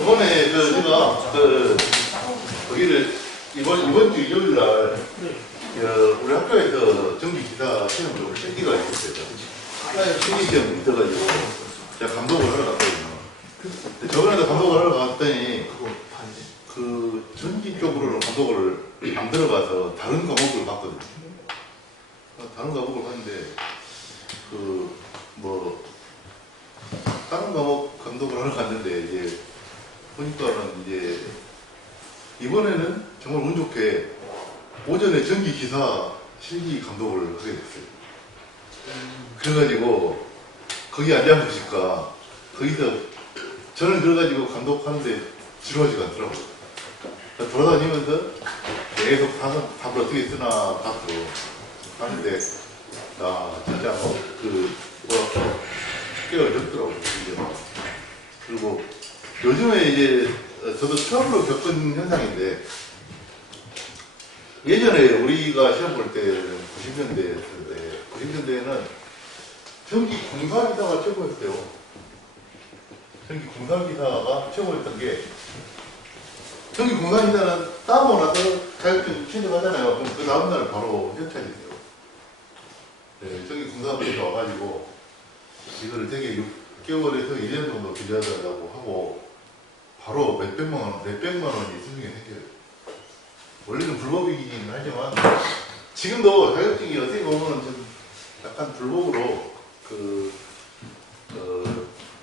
이번에 제가 거기를 이번 주 일요일 날 우리 학교에서 전기 기사 시험을 실기가 있었어요. 실기 시험이 있어가지고 제가 감독을 하러 갔거든요. 저번에도 감독을 하러 갔더니 그 전기 쪽으로는 감독을 안 들어가서 다른 과목을 봤거든요. 다른 과목을 봤는데 다른 과목 감독을 하러 갔는데 이제 보니까는 이제 이번에는 정말 운 좋게 오전에 전기 기사 실기 감독을 하게 됐어요. 그래가지고 거기 앉아보니까 거기서 저는 그래가지고 감독하는데 지루하지가 않더라고요. 돌아다니면서 계속 답을 어떻게 쓰나 봤고 하는데 진짜 꽤 어렵더라고요. 그리고 요즘에 이제 저도 처음으로 겪은 현상인데 예전에 우리가 시험 볼 때는 90년대였는데 90년대에는 전기 공사기사가 최고였어요. 전기 공사기사가 최고였던 게 전기 공사기사는 따고 나서 자격증 취득하잖아요. 그럼 그 다음날 바로 현찰이 돼요. 네, 전기 공사부터 와가지고 이거를 되게 6개월에서 1년 정도 빌려달라고 하고 바로 몇백만 원이 수중에 생겨요. 원래는 불법이긴 하지만 지금도 자격증이 어떻게 보면 좀 약간 불법으로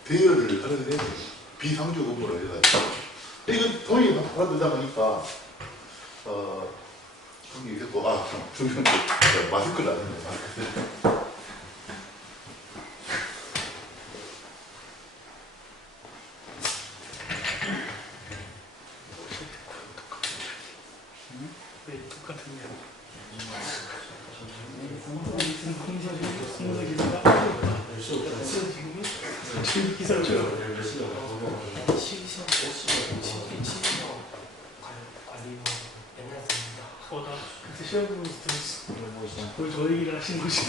대여를 하는데 비상주 근무로 해가지고 이거 돈이 다 벌어들다 보니까 그런 게 있고 중요한 게 마스크를 안 했네. 마스크. 시험 보면서 들었어. 거의 저 얘기를 하신 거지.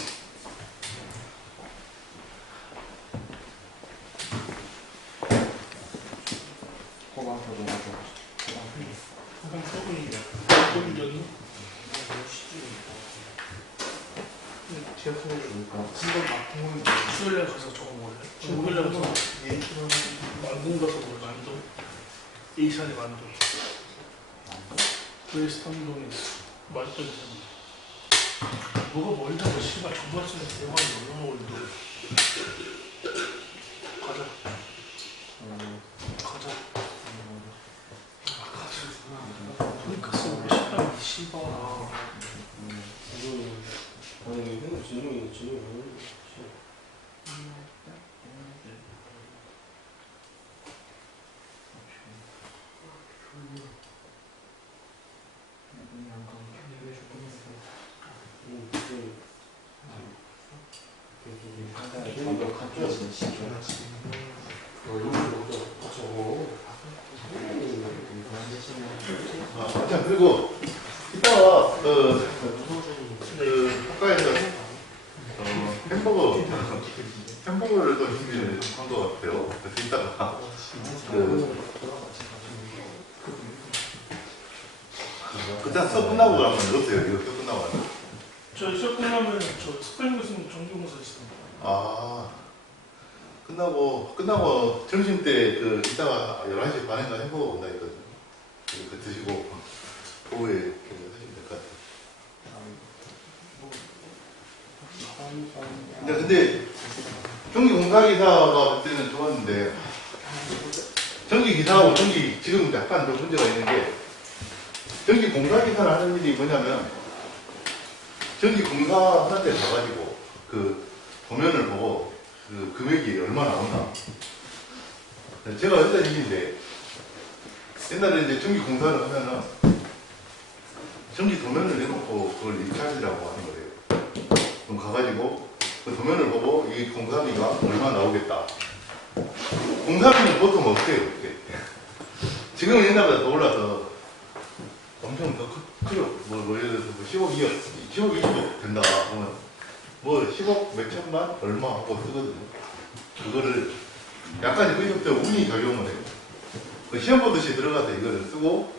항상 서분이야. 서분전이 제가 한번 맡은 건 수요일날 가서 저거 먹을래? 목요일날 가서 만든 가서 먹을 만두. A산에 만두. 웨스턴동에 있어. 맛있던데. 뭐가 멀다고 씨발 정발전에 대화를 얼마나 올리고. 가자. 돈가스 오고 싶다는 씨발. 그리고 이따가 학과에서 햄버거를 또 준비를 한 것 같아요. 그래서 이따가 그때 수업 끝나고 그러면 어떠세요? 이거 수업 끝나고 하면? 저 수업 끝나면 저 스페인 교수님 정규공사 있어요. 끝나고 점심 때 이따가 11시 반인가 햄버거 온다 했거든요. 그 드시고 오후에 하시면 될 것 같아요. 근데 전기공사기사가 그때는 좋았는데 전기기사하고 지금 약간 좀 문제가 있는 게 전기공사기사를 하는 일이 뭐냐면 전기공사한테 가가지고 그 도면을 보고 그 금액이 얼마 나오나 제가 했던 얘기인데 옛날에 이제 전기공사를 하면은 전기 도면을 내놓고 그걸 입찰이라고 하는 거예요. 그럼 가가지고 그 도면을 보고 이 공사비가 얼마 나오겠다. 공사비는 보통 어떻게 해요? 지금은 옛날보다 더 올라서 엄청 더 크죠. 예를 들어서 10억, 20억 된다. 그러면 뭐 10억 몇천만 얼마 하고 쓰거든요. 그거를 약간 거기서부터 운이 작용을 해요. 그 시험 보듯이 들어가서 이거를 쓰고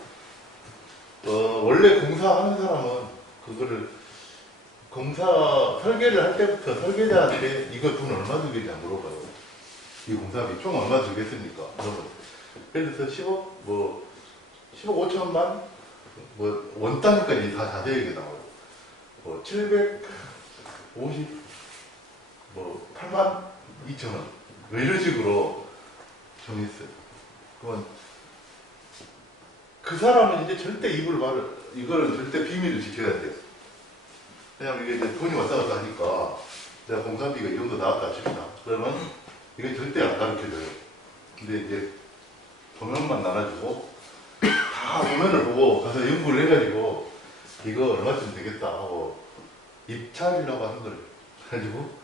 원래 공사하는 사람은 그거를 공사 설계를 할 때부터 설계자한테 이거 돈 얼마 주겠냐 물어봐요. 이 공사비 총 얼마 주겠습니까? 물어봐요. 예를 들어서 10억 10억 5천만 원 단위까지 다 자세하게 나와요. 750 8만 2천 원 이런 식으로 정했어요. 그러면 그 사람은 이제 절대 이거는 절대 비밀을 지켜야 돼요. 왜냐면 이게 이제 돈이 왔다 갔다 하니까 내가 공사비가 이 정도 나왔다 칩니다. 그러면 이게 절대 안 가르쳐줘요. 근데 이제 도면만 나눠주고 다 도면을 보고 가서 연구를 해가지고 이거 얼마쯤 되겠다 하고 입찰이라고 하는 걸 가지고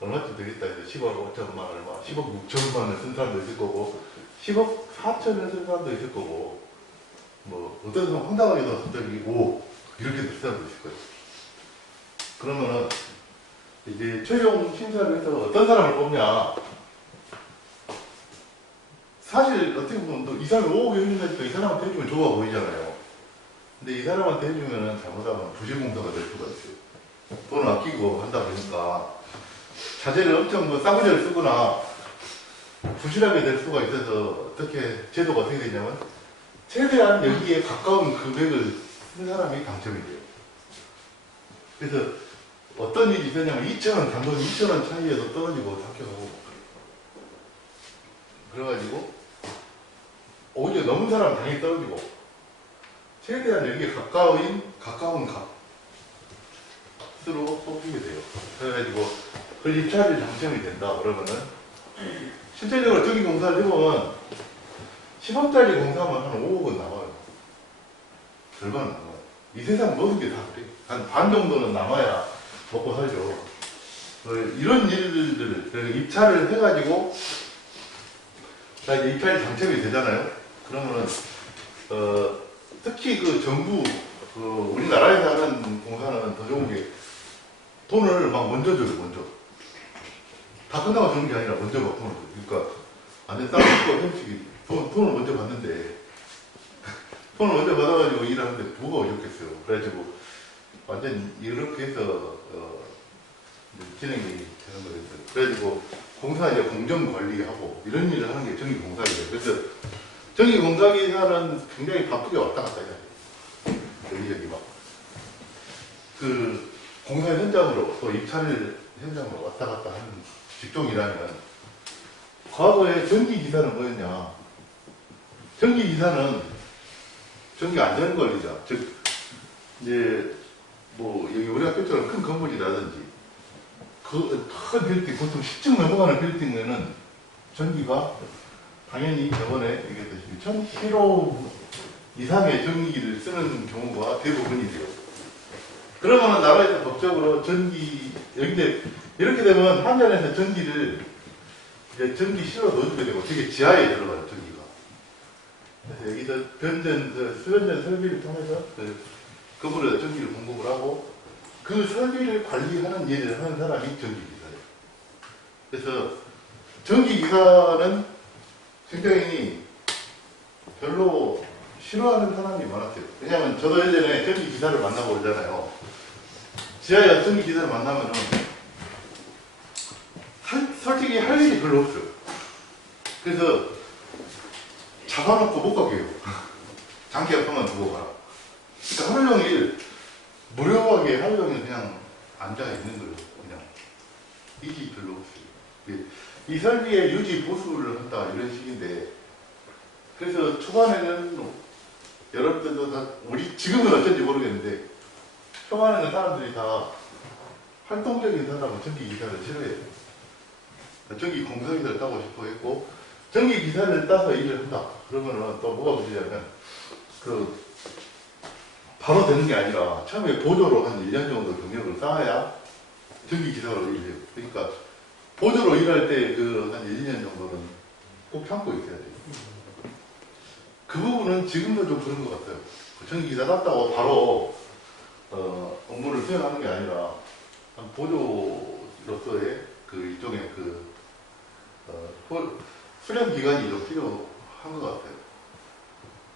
얼마쯤 되겠다 해서 10억 5천만 얼마 10억 6천만을 쓴 사람도 있을 거고 10억 4천을 쓴 사람도 있을 거고 뭐 어떤 사람은 황당하게도 갑자기 5억 이렇게 쓸 사람도 있을 거예요. 그러면은 이제 최종 심사를 해서 어떤 사람을 뽑냐. 사실 어떻게 보면 이 사람이 5억에 흘린다니까 이 사람한테 해주면 좋아 보이잖아요. 근데 이 사람한테 해주면 잘못하면 부실공사가 될 수가 있어요. 돈을 아끼고 한다 보니까 자재를 엄청 싸구려를 쓰거나 부실하게 될 수가 있어서 제도가 어떻게 되냐면 최대한 여기에 가까운 금액을 쓴 사람이 당첨이 돼요. 그래서 어떤 일이 있었냐면 2,000원, 단돈 2,000원 차이에도 떨어지고 합격하고 그래가지고 오히려 넘은 사람은 당연히 떨어지고 최대한 여기에 가까운 값으로 뽑히게 돼요. 그래가지고 그 입찰이 당첨이 된다 그러면은 실제적으로 저기 공사를 해보면 10억짜리 공사하면 한 5억은 나와요. 절반은 나와요. 이 세상 모든 게 다 그래. 한 반 정도는 남아야 먹고 살죠. 이런 일들을 입찰을 해가지고 자 이제 입찰이 당첨이 되잖아요. 그러면은 특히 그 정부 우리나라에서 하는 공사는 더 좋은 게 돈을 막 먼저 줘요. 먼저 다 끝나고 주는 게 아니라 먼저 막 돈을 줘요. 그러니까 완전 땅을 훔치기 돈을 먼저 받는데 돈을 먼저 받아가지고 일하는데 뭐가 어렵겠어요. 그래가지고 완전 이렇게 해서 진행이 되는 거였어요. 그래가지고 공사 이제 공정 관리하고 이런 일을 하는 게 전기공사기예요. 그래서 전기공사기사는 굉장히 바쁘게 왔다 갔다 해야 돼요. 여기저기 막 그 공사 현장으로 또 입찰 현장으로 왔다 갔다 하는 직종이라면 과거에 전기기사는 뭐였냐? 전기기사는 전기 안전관리자, 즉 이제 뭐 여기 우리 학교처럼 큰 건물이라든지 그 큰 빌딩, 보통 10층 넘어가는 빌딩에는 전기가 당연히 저번에 얘기했듯이 1000kW 이상의 전기를 쓰는 경우가 대부분이세요. 그러면 나라에서 법적으로 여기에 이렇게 되면 한전에서 전기를 이제 전기 실어 넣어주게 되고 되게 지하에 들어가요, 전기가. 그래서 여기서 수변전 설비를 통해서 건물에다 전기를 공급을 하고 그 설비를 관리하는 일을 하는 사람이 전기기사예요. 그래서 전기기사는 굉장히 별로 싫어하는 사람이 많았어요. 왜냐하면 저도 예전에 전기기사를 만나고 그러잖아요. 지하에 전기기사를 만나면은 솔직히 할 일이 별로 없어요. 그래서 잡아놓고 못 가게 해요. 장기 앞에만 두고 가라. 그러니까 하루 종일 무료하게 하루 종일 그냥 앉아있는 거예요. 그냥 일이 별로 없어요. 이 설비의 유지 보수를 한다 이런 식인데 그래서 초반에는 여러분들도 다 지금은 어쩐지 모르겠는데 초반에는 사람들이 다 활동적인 사람은 전기기사를 싫어해요. 전기 공사기사를 따고 싶어 했고 전기기사를 따서 일을 한다. 그러면은 또 뭐가 문제냐면 바로 되는 게 아니라 처음에 보조로 한 1년 정도 경력을 쌓아야 전기기사로 일을 해요. 그러니까 보조로 일할 때 한 1, 2년 정도는 꼭 참고 있어야 돼요. 그 부분은 지금도 좀 그런 것 같아요. 전기기사 땄다고 바로 업무를 수행하는 게 아니라 한 보조로서의 그 일종의 수련 기간이 좀 필요한 것 같아요.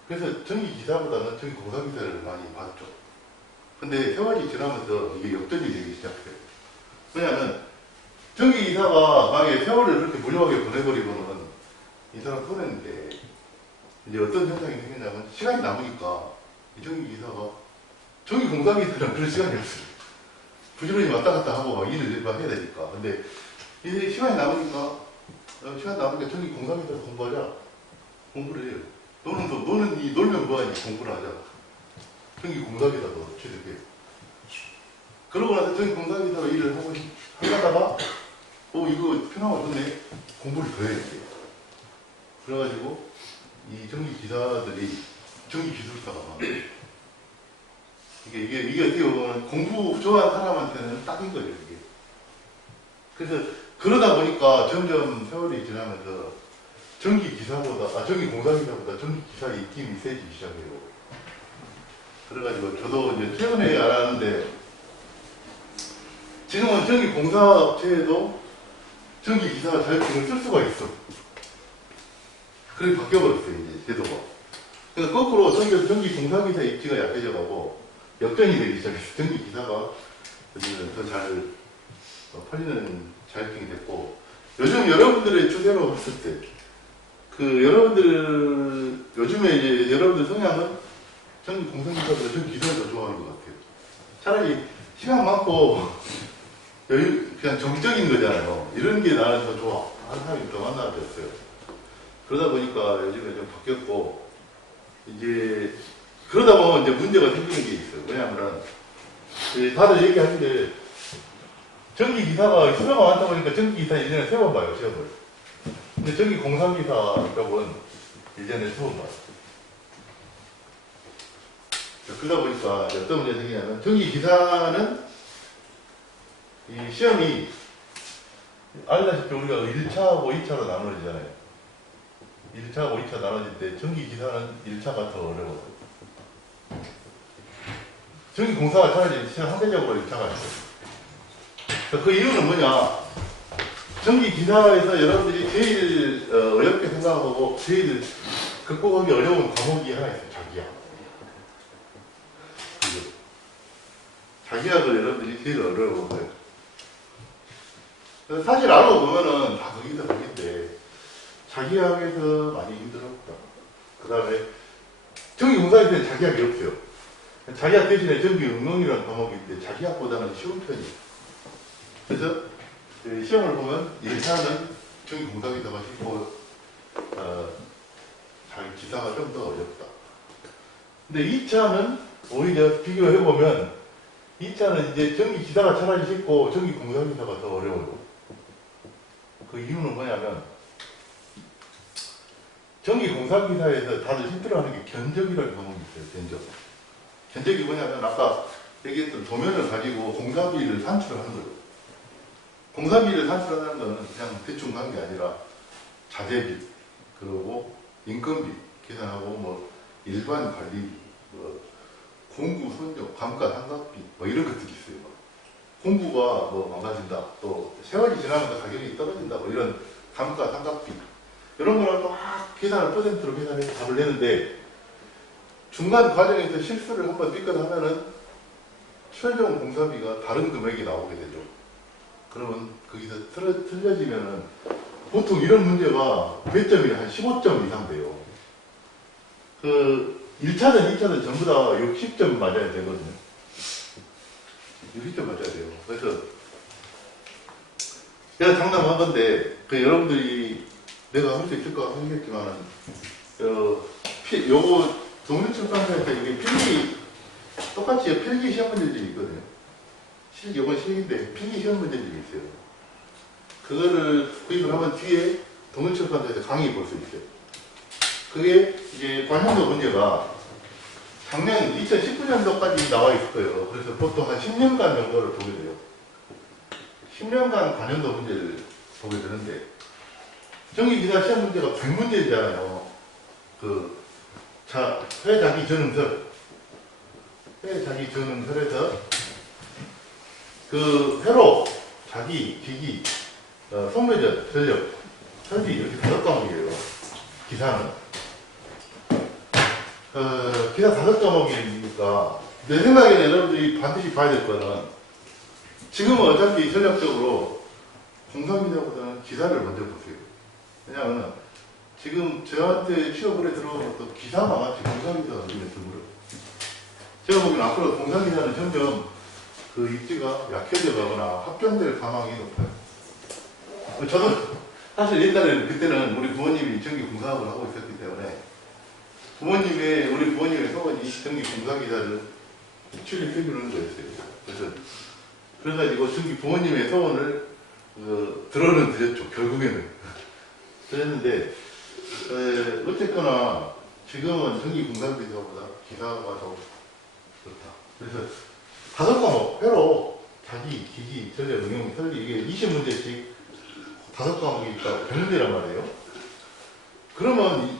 그래서 전기 기사보다는 전기 공사 기사를 많이 봤죠. 근데 세월이 지나면서 이게 역전이 되기 시작해요. 왜냐하면 전기 기사가 만약에 세월을 그렇게 무료하게 보내버리고는 이 사람 손해인데 이제 어떤 현상이 생기냐면 시간이 남으니까 이 전기 기사가 전기 공사 기사는 그럴 시간이 없어요. 부지런히 왔다 갔다 하고 막 일을 해야 되니까. 근데 이제 시간이 남으니까 전기 공사 기사를 공부하자. 공부를 해요. 너는 놀면 뭐하니 공부를 하자. 전기 공사기사도 취득해요. 그러고 나서 전기 공사기사로 일을 하다가 이거 편하고 좋네. 공부를 더 해야 돼요. 그래가지고 이 전기 기사들이 전기 기술사가 많아요. 이게 어떻게 보면 공부 좋아하는 사람한테는 딱인 거죠, 이게. 그래서 그러다 보니까 점점 세월이 지나면서 전기 공사기사보다 전기 기사의 입김이 세지기 시작해요. 그래가지고 저도 이제 최근에 알았는데 지금은 전기 공사업체에도 전기 기사 자격증을 쓸 수가 있어. 그렇게 바뀌어버렸어요, 이제 제도가. 그래서 거꾸로 전기 공사기사 입지가 약해져가고 역전이 되기 시작했어요. 전기 기사가 요즘은 더 잘 팔리는 자격증이 됐고, 요즘 여러분들의 추세로 봤을 때 요즘에 이제 여러분들 성향은 전기 공사기사보다 전기 기사를 더 좋아하는 것 같아요. 차라리 시간 많고 그냥 정적인 거잖아요. 이런 게 나는 더 좋아. 하는 사람이 더 많아졌어요. 그러다 보니까 요즘에 좀 바뀌었고, 이제 그러다 보면 이제 문제가 생기는 게 있어요. 왜냐하면 다들 얘기하는데 전기 기사가 수요가 많다 보니까 전기 기사 1년에 3번 봐요, 시험을. 근데 전기 공사기사 쪽은 1년에 2번 봐요. 그러다 보니까 어떤 문제가 생기냐면 전기 기사는 이 시험이 알다시피 우리가 1차하고 2차로 나눠지잖아요. 1차하고 2차 나눠질 때 전기 기사는 1차가 더 어려워요. 전기 공사가 차라리 시험 상대적으로 1차가 있어요. 그 이유는 뭐냐? 전기 기사에서 여러분들이 제일 어렵게 생각하고 제일 극복하기 어려운 과목이 하나 있어요. 자기학을 여러분들이 제일 어려워요. 사실 알고 보면은 다 거긴데 자기학에서 많이 힘들었다. 그 다음에 전기 공사에 대한 자기학이 없어요. 자기학 대신에 전기 응용이라는 과목이 있는데 자기학보다는 쉬운 편이에요. 그래서 시험을 보면 1차는 전기 공사기사가 쉽고 자기 기사가 좀 더 어렵다. 근데 2차는 오히려 비교해보면 2차는 이제 전기 기사가 차라리 쉽고 전기 공사기사가 더 어려워요. 그 이유는 뭐냐면 전기 공사기사에서 다들 힘들어하는 게 견적이라는 과목이 있어요. 견적이 뭐냐면 아까 얘기했던 도면을 가지고 공사비를 산출하는 거예요. 공사비를 산출하는 거는 그냥 대충 간 게 아니라 자재비, 그리고 인건비 계산하고 뭐 일반 관리비, 뭐 공구, 선적, 감가, 상각비 뭐 이런 것들이 있어요. 공구가 뭐 망가진다, 또 세월이 지나면서 가격이 떨어진다, 뭐 이런 감가, 상각비 이런 거를 막 계산을 퍼센트로 계산해서 답을 내는데 중간 과정에서 실수를 한번 삐끗 하면은 최종 공사비가 다른 금액이 나오게 되죠. 그러면 거기서 틀려지면은 보통 이런 문제가 배점이 한 15점 이상 돼요. 1차든 2차든 전부 다 60점 맞아야 되거든요. 60점 맞아야 돼요. 그래서 제가 장담한 건데 여러분들이 내가 할 수 있을까 생각했지만은 요거 독립출판사에서 이게 똑같이 필기 시험 문제집이 있거든요. 요건 실기인데 필기 시험 문제집이 있어요. 그거를 구입을 하면 뒤에 독립출판사에서 강의 볼 수 있어요. 그게 이제 관련도 문제가 작년 2019년도까지 나와 있을 거예요. 그래서 보통 한 10년간 정도를 보게 돼요. 10년간 관련도 문제를 보게 되는데 전기기사 시험 문제가 100문제잖아요. 회자기 전응설에서 그 회로, 자기, 기기, 속매전, 전력, 설비 이렇게 5과목이에요. 기사는. 기사 5과목이니까 내 생각에는 여러분들이 반드시 봐야 될 거는 지금은 어차피 전략적으로 공상기사보다는 기사를 먼저 보세요. 왜냐하면 지금 저한테 취업을 해 들어오면 또 기사가 마치 공상기사가 요즘에 드물어요. 제가 보기에는 앞으로 공상기사는 점점 그 입지가 약해져 가거나 합병될 가망이 높아요. 저도 사실 옛날에는 그때는 우리 부모님이 전기 공사학을 하고 있었기 때문에 우리 부모님의 소원이 전기 공사기사를 출입해주는 거였어요. 그래가지고 전기 부모님의 소원을 들어는 드렸죠. 결국에는. 그랬는데 어쨌거나 지금은 전기 공사기사보다 기사가 더 좋다. 그래서 5과목 회로 자기, 기기, 전력, 응용, 설비 이게 20문제씩 5과목이 있다고 100문제란 말이에요. 그러면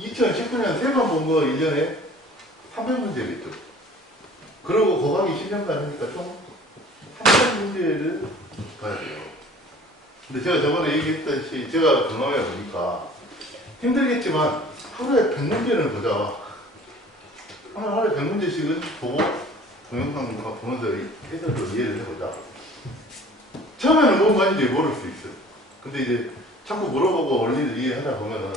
2019년 3번 본 거 1년에 300문제겠죠. 그러고 고강이 10년간 하니까 총 300문제를 봐야 돼요. 근데 제가 저번에 얘기했듯이 제가 경험해 보니까 힘들겠지만 하루에 100문제는 보자. 하루에 100문제씩은 보고 동영상 보면서 해설을 이해를 해보자. 처음에는 뭔 말인지 모를 수 있어요. 근데 이제 자꾸 물어보고 원리를 이해하다 보면은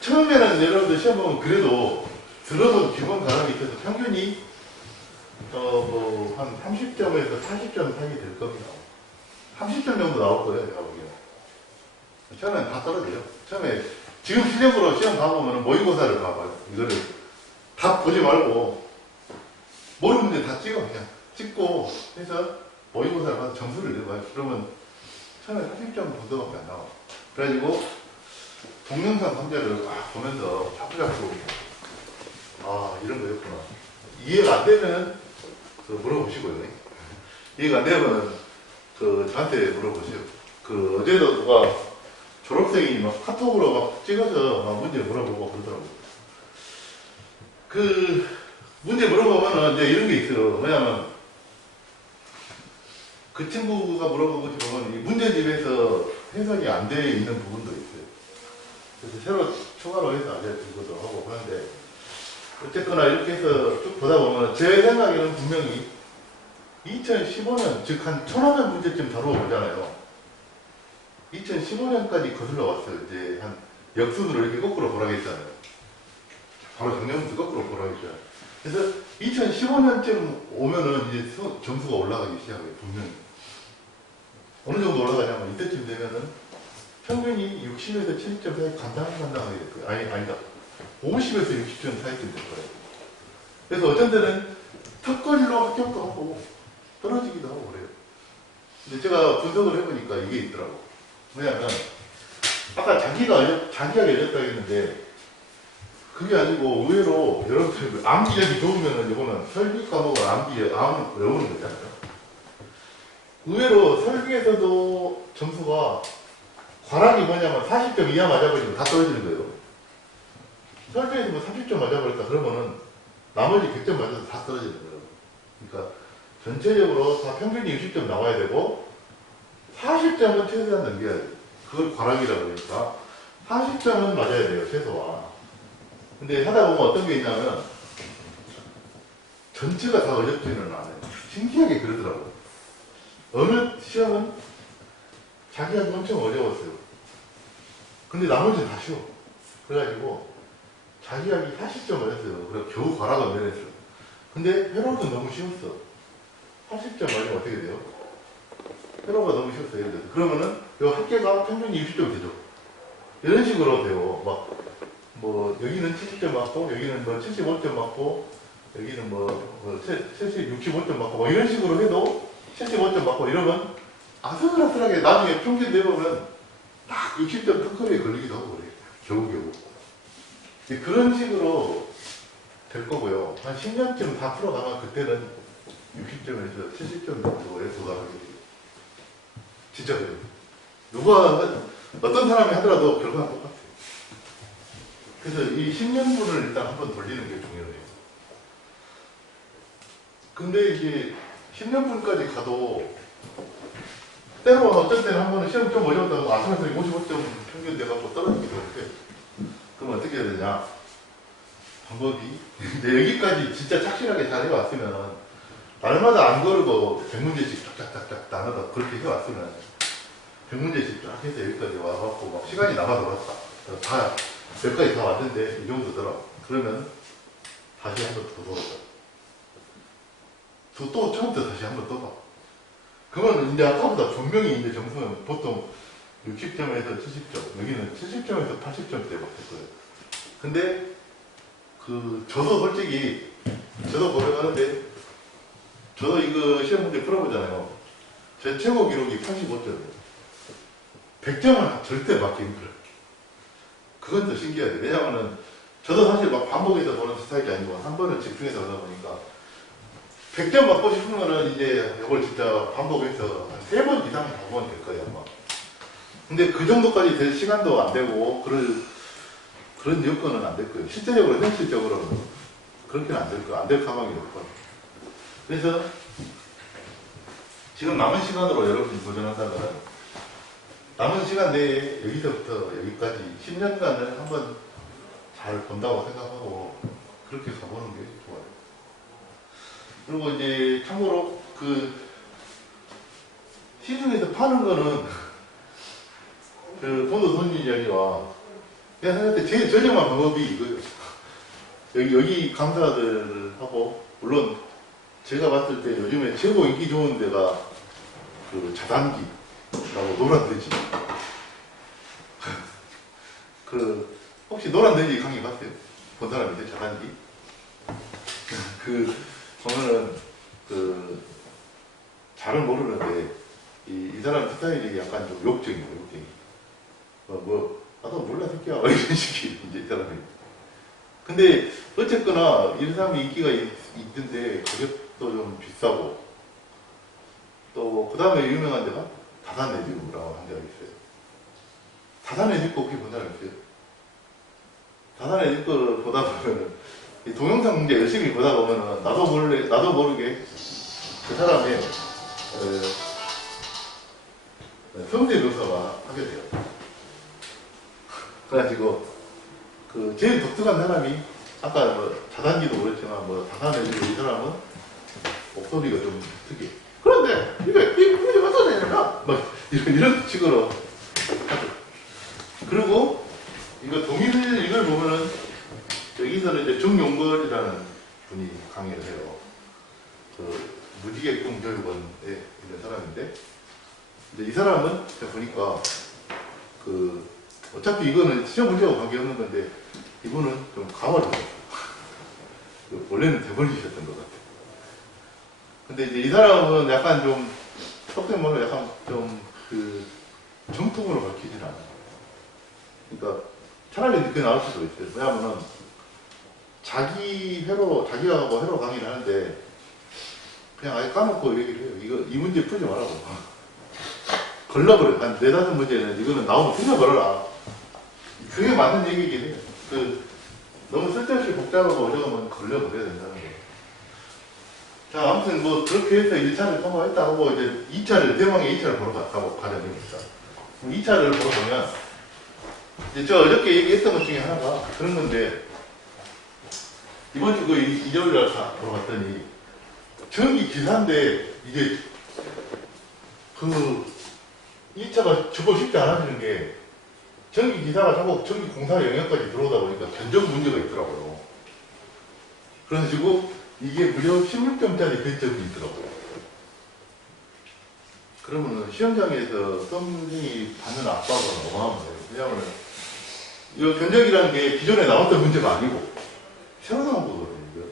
처음에는 여러분들 시험 보면 그래도 들어서 기본 가능이 있어서 평균이 한 30점에서 40점 사이 될 겁니다. 30점 정도 나올 거예요, 제가 보기에는. 처음엔 다 떨어져요. 처음에 지금 실력으로 시험 가보면 모의고사를 봐봐요. 이거를 다 보지 말고 모르는 문제 다 찍어 그냥 찍고 해서 모의고사를 봐서 점수를 내봐요. 그러면 처음에 30점 정도밖에 안 나와. 그래가지고 동영상 강좌를 막 보면서 자꾸자꾸 이런 거였구나. 이해가 안 되면 물어보시고요. 이해가 안 되면 저한테 물어보세요. 어제도 누가 졸업생이 막 카톡으로 막 찍어서 막 문제 물어보고 그러더라고요. 문제 물어보면은 이제 이런 게 있어요. 왜냐면 그 친구가 물어보고 싶으면 이 문제집에서 해석이 안 돼 있는 부분도 있어요. 그래서 새로 추가로 해서 알려주기도 하고 하는데 어쨌거나 이렇게 해서 쭉 보다 보면 제 생각에는 분명히 2015년 즉 한 1500 문제쯤 다뤄보잖아요. 2015년까지 거슬러 왔어요. 이제 한 역순으로 이렇게 거꾸로 돌아가있잖아요. 바로 정년부터 거꾸로 돌아가있잖아요. 그래서 2015년쯤 오면은 이제 점수가 올라가기 시작해요. 분명히. 어느 정도 올라가냐면 이때쯤 되면은 평균이 60에서 70점 사이 간당간당하게 될 거예요. 아니다. 50에서 60점 사이쯤 될 거예요. 그래서 어떤 때는 턱걸이로 합격도 하고 떨어지기도 하고 그래요. 근데 제가 분석을 해보니까 이게 있더라고. 왜냐면 아까 자기가 열렸다고 했는데 그게 아니고 의외로 여러분들 암기력이 좋으면은 이거는 설비 과목을 암 외우는 거잖아요. 의외로 설비에서도 점수가 과락이 뭐냐면 40점 이하 맞아버리면 다 떨어지는 거예요. 설비에서 뭐 30점 맞아버렸다 그러면은 나머지 100점 맞아서 다 떨어지는 거예요. 그러니까 전체적으로 다 평균이 60점 나와야 되고 40점은 최대한 넘겨야 돼요. 그걸 과락이라 그러니까 40점은 맞아야 돼요, 최소한. 근데 하다 보면 어떤 게 있냐면 전체가 다 어렵지는 않아요. 신기하게 그러더라고요. 어느 시험은 자기하기 엄청 어려웠어요. 근데 나머지는 다 쉬워. 그래가지고 자기하기 40점 맞았어요. 그래서 겨우 과락을 내냈어요. 근데 회로도 너무 쉬웠어. 80점 맞으면 어떻게 돼요? 회로가 너무 쉬웠어요. 예를 들어서. 그러면은 이 합계가 평균이 60점 되죠. 이런 식으로 돼요. 여기는 70점 맞고, 여기는 75점 맞고, 여기는 65점 맞고, 이런 식으로 해도 75점 맞고 이러면 아슬아슬하게 나중에 평균 내보면 딱 60점 턱걸이에 걸리기도 하고 그래요. 겨우겨우. 그런 식으로 될 거고요. 한 10년쯤 다 풀어가면 그때는 60점에서 70점 정도에 도달하게 돼요. 진짜 그래요. 어떤 사람이 하더라도 결과는 똑같아요. 그래서 이 10년분을 일단 한번 돌리는 게 중요해요. 근데 이게 10년분까지 가도 때로 어쩔 때는 한 번은 시험 좀 어려웠다고 아스메트릭 55점 평균 돼갖고 떨어지기도 해. 그럼 어떻게 해야 되냐? 방법이 이제 여기까지 진짜 착실하게 잘 해왔으면 날마다 안 거르고 100문제씩 쫙쫙쫙쫙 나눠서 그렇게 해왔으면 100문제씩 쫙 해서 여기까지 와갖고 막 시간이 남아 돌았다. 다 여기까지 다 왔는데 이 정도더라. 그러면 다시 한 번 더 돌았다. 또 처음부터 다시 한 번 더 봐. 그러면 이제 아까보다 분명히 이제 점수는 보통 60점에서 70점, 여기는 70점에서 80점대 막 됐어요. 근데 저도 솔직히 저도 고려하는데 저도 이거 시험 문제 풀어보잖아요. 제 최고 기록이 85점이에요. 100점은 절대 맞기 힘들어요. 그건 더 신기하죠. 왜냐면은 저도 사실 막 반복해서 보는 스타일이 아니고 한 번은 집중해서 하다 보니까 100점 맞고 싶으면은 이제 이걸 진짜 반복해서 한 3번 이상 보면 될 거예요, 아마. 근데 그 정도까지 될 시간도 안 되고, 그런 여건은 안 될 거예요. 실제적으로, 현실적으로는 그렇게는 안 될 거예요. 안 될 가망이 높아요. 그래서 지금 남은 시간으로 여러분이 도전한다면 남은 시간 내에 여기서부터 여기까지 10년간을 한번 잘 본다고 생각하고 그렇게 가보는 게 좋아요. 그리고 이제 참고로 시중에서 파는 거는 본도 손님이야기와 그냥 생각할 때 제일 저렴한 방법이 이거예요. 여기 강사들하고 물론 제가 봤을 때 요즘에 최고 인기 좋은 데가 자단기라고 노란돼지. 혹시 노란돼지 강의 봤어요? 본 사람인데 자단기? 보면은 잘은 모르는데 이 사람 스타일이 약간 좀 욕쟁이에요, 욕쟁이. 나도 몰라 새끼야 이런 식이 이제 이 사람이. 근데 어쨌거나 이 사람이 인기가 있는데 가격도 좀 비싸고 또 그 다음에 유명한 데가 다산애집이라고 한 데가 있어요. 다산애집 거 혹시 본 사람 있어요? 다산애집 거를 보다 보면은 이 동영상 문제 열심히 보다 보면은 나도 모르게 그 사람의 성대 묘사가 하게 돼요. 그래가지고 제일 독특한 사람이 아까 자단기도 그렇지만 다산애집 이 사람은 목소리가 좀 특이해. 그런데 이게 문제가 어떻게 되냐면 막 이런 식으로 하죠. 그리고 이거 이걸 보면은 여기서는 이제 정용걸이라는 분이 강의를 해요. 무지개꿈 교육원에 있는 사람인데 이제 이 사람은 제가 보니까 어차피 이거는 시험 문제하고 관계없는 건데 이분은 좀 감화를 했어요. 원래는 대벌리셨던 것 같아요. 근데 이제 이 사람은 약간 좀 속된 말로 약간 좀 정통으로 밝히진 않아요. 그러니까 차라리 늦게 나올 수도 있어요. 왜냐하면은 자기가 회로 강의를 하는데 그냥 아예 까놓고 얘기를 해요. 이 문제 풀지 말라고. 걸러버려요. 한 4-5문제는 이거는 나오면 풀려버려라. 그게 맞는 얘기긴 해요. 너무 쓸데없이 복잡하고 어려우면 걸려버려야 된다는 거예요. 자, 아무튼 그렇게 해서 1차를 통과했다 하고 이제 2차를, 대망의 2차를 보러 가려니까. 2차를 보러 가면 이제 저 어저께 얘기했던 것 중에 하나가 그런 건데 이번 주 일요일날 보러 갔더니 전기 기사인데 이게 2차가 저거 쉽지 않아지는 게 전기 기사가 자꾸 전기 공사 영역까지 들어오다 보니까 견적 문제가 있더라고요. 그래가지고 이게 무려 16점짜리 견적이 있더라고요. 그러면 시험장에서 선생님이 받는 압박은 어마어마한 거예요. 왜냐하면 이 견적이라는 게 기존에 나왔던 문제가 아니고 새로 나온 거거든요.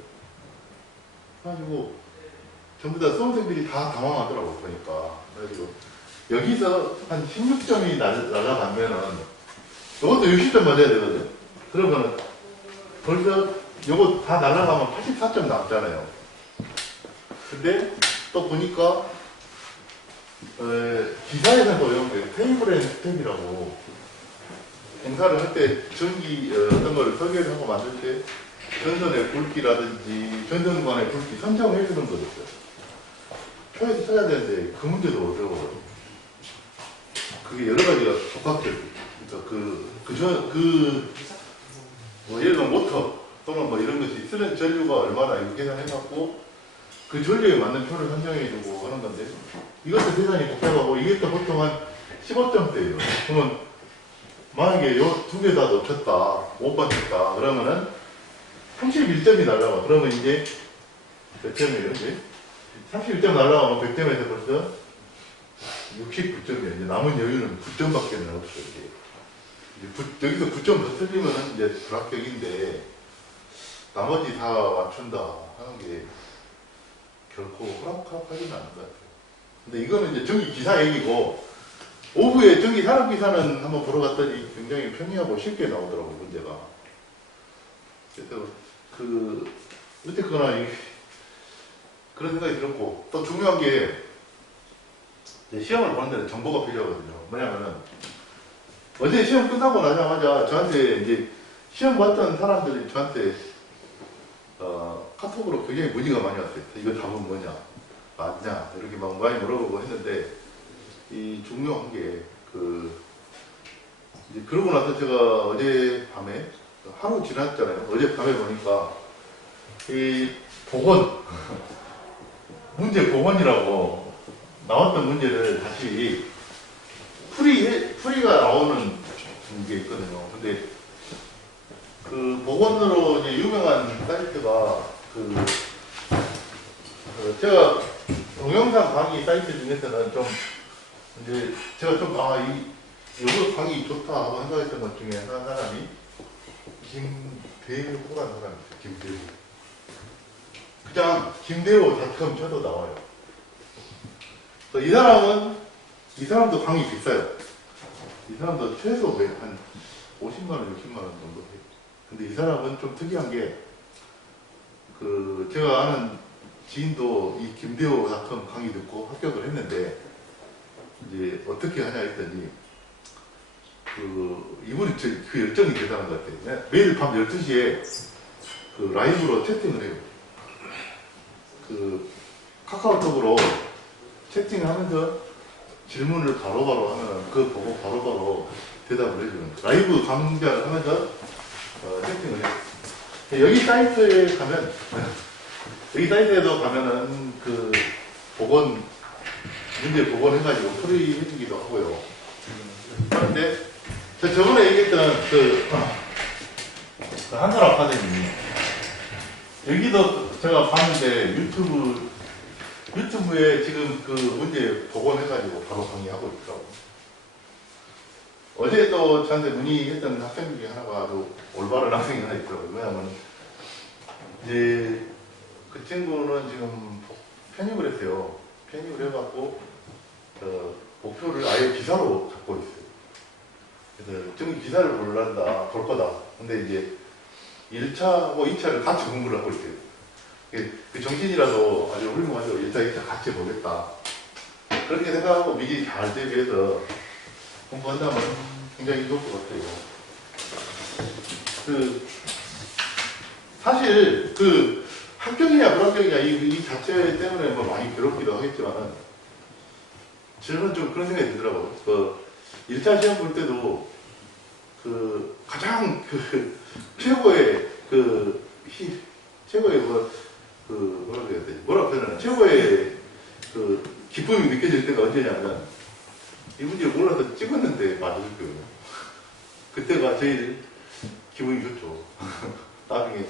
그래가지고 전부 다 수험생들이 다 당황하더라고요. 보니까. 그래가지고 여기서 한 16점이 날아가면은 이것도 60점 맞아야 되거든요. 그러면은 벌써 이거 다 날아가면 84점 남잖아요. 근데 또 보니까 기사에서도 이런 게 테이블 앤 스텝이라고 공사를 할 때 전기 어떤 거를 설계를 하고 만들 때 전선의 굵기라든지 전선관의 굵기 선정을 해주는 거였어요. 표에서 써야 되는데 그 문제도 어려워요. 그게 여러 가지가 복합적이에요. 그러니까 뭐 예를 들면 모터 또는 뭐 이런 것이 쓰는 전류가 얼마나 이렇게 계산해갖고 그 전류에 맞는 표를 선정해주고 하는 건데 이것도 계산이 복잡하고 이게 또 보통 한 15점대예요. 그러면 만약에 요 두 개 다 놓쳤다, 못 받쳤다 그러면은 31점이 날라와. 그러면 이제 몇 점이에요? 이제 31점 날라가면 100점에서 벌써 69점이에요. 이제 남은 여유는 9점밖에 없어요. 이제 여기서 9점 더 틀리면 이제 불합격인데 나머지 다 맞춘다 하는 게 결코 호락호락하지는 않은 것 같아요. 근데 이거는 이제 전기 기사 얘기고 오후에 전기 산업 기사는 한번 보러 갔더니 굉장히 편리하고 쉽게 나오더라고요, 문제가. 그래서 어쨌거나 그런 생각이 들었고 또 중요한 게 시험을 보는 데는 정보가 필요하거든요. 뭐냐면은 어제 시험 끝나고 나자마자 저한테 이제 시험 봤던 사람들이 저한테 카톡으로 굉장히 문의가 많이 왔어요. 이거 답은 뭐냐, 맞냐 이렇게 막 많이 물어보고 했는데 이 중요한 게 이제 그러고 나서 제가 어제 밤에 하루 지났잖아요. 어제 밤에 보니까 이 복원 문제 복원이라고 나왔던 문제를 다시 풀이가 나오는 게 있거든요. 근데 그 복원으로 이제 유명한 사이트가 제가 동영상 강의 사이트 중에서는 좀 이제 제가 좀 이거 강의 좋다 하고 생각했던 것 중에 한 사람이 김대호라는 사람이 있어요. 김대호. 그냥 김대호.com 쳐도 나와요. 이 사람도 강의 비싸요. 이 사람도 최소 한 50만원, 60만원 정도 해요. 근데 이 사람은 좀 특이한 게, 제가 아는 지인도 이 김대호.com 강의 듣고 합격을 했는데, 이제 어떻게 하냐 했더니, 이분이 그 열정이 대단한 것 같아요. 매일 밤 12시에 라이브로 채팅을 해요. 카카오톡으로 채팅하면서 질문을 바로바로 하면 그거 보고 바로바로 대답을 해주는 라이브 강좌를 하면서 채팅을 해요. 여기 사이트에 가면 여기 사이트에도 가면은 문제 복원해가지고 풀이해주기도 하고요. 그런데 저번에 얘기했던 한솔 아카데미 여기도 제가 봤는데 유튜브에 지금 문제 복원해가지고 바로 강의하고 있더라고요. 어제 또 저한테 문의했던 학생 중에 하나가 아주 올바른 학생이 하나 있더라고요. 왜냐하면 이제 그 친구는 지금 편입을 했어요. 편입을 해갖고 목표를 아예 기사로 잡고 있어요. 그래서 지금 기사를 볼 거다. 근데 이제 1차하고 2차를 같이 공부를 하고 있어요. 그 정신이라도 아주 훌륭하죠. 1차, 2차 같이 보겠다. 그렇게 생각하고 미리 잘 대비해서 공부한다면 굉장히 좋을 것 같아요. 사실 합격이냐 불합격이냐 이 자체 때문에 뭐 많이 괴롭기도 하겠지만 저는 좀 그런 생각이 들더라고요. 1차 시험 볼 때도 가장 최고의 뭐라고 해야 되지? 뭐라고 표현하나? 최고의 기쁨이 느껴질 때가 언제냐면 이 문제 몰라서 찍었는데 맞을 거예요. 그때가 제일 기분이 좋죠. 나중에.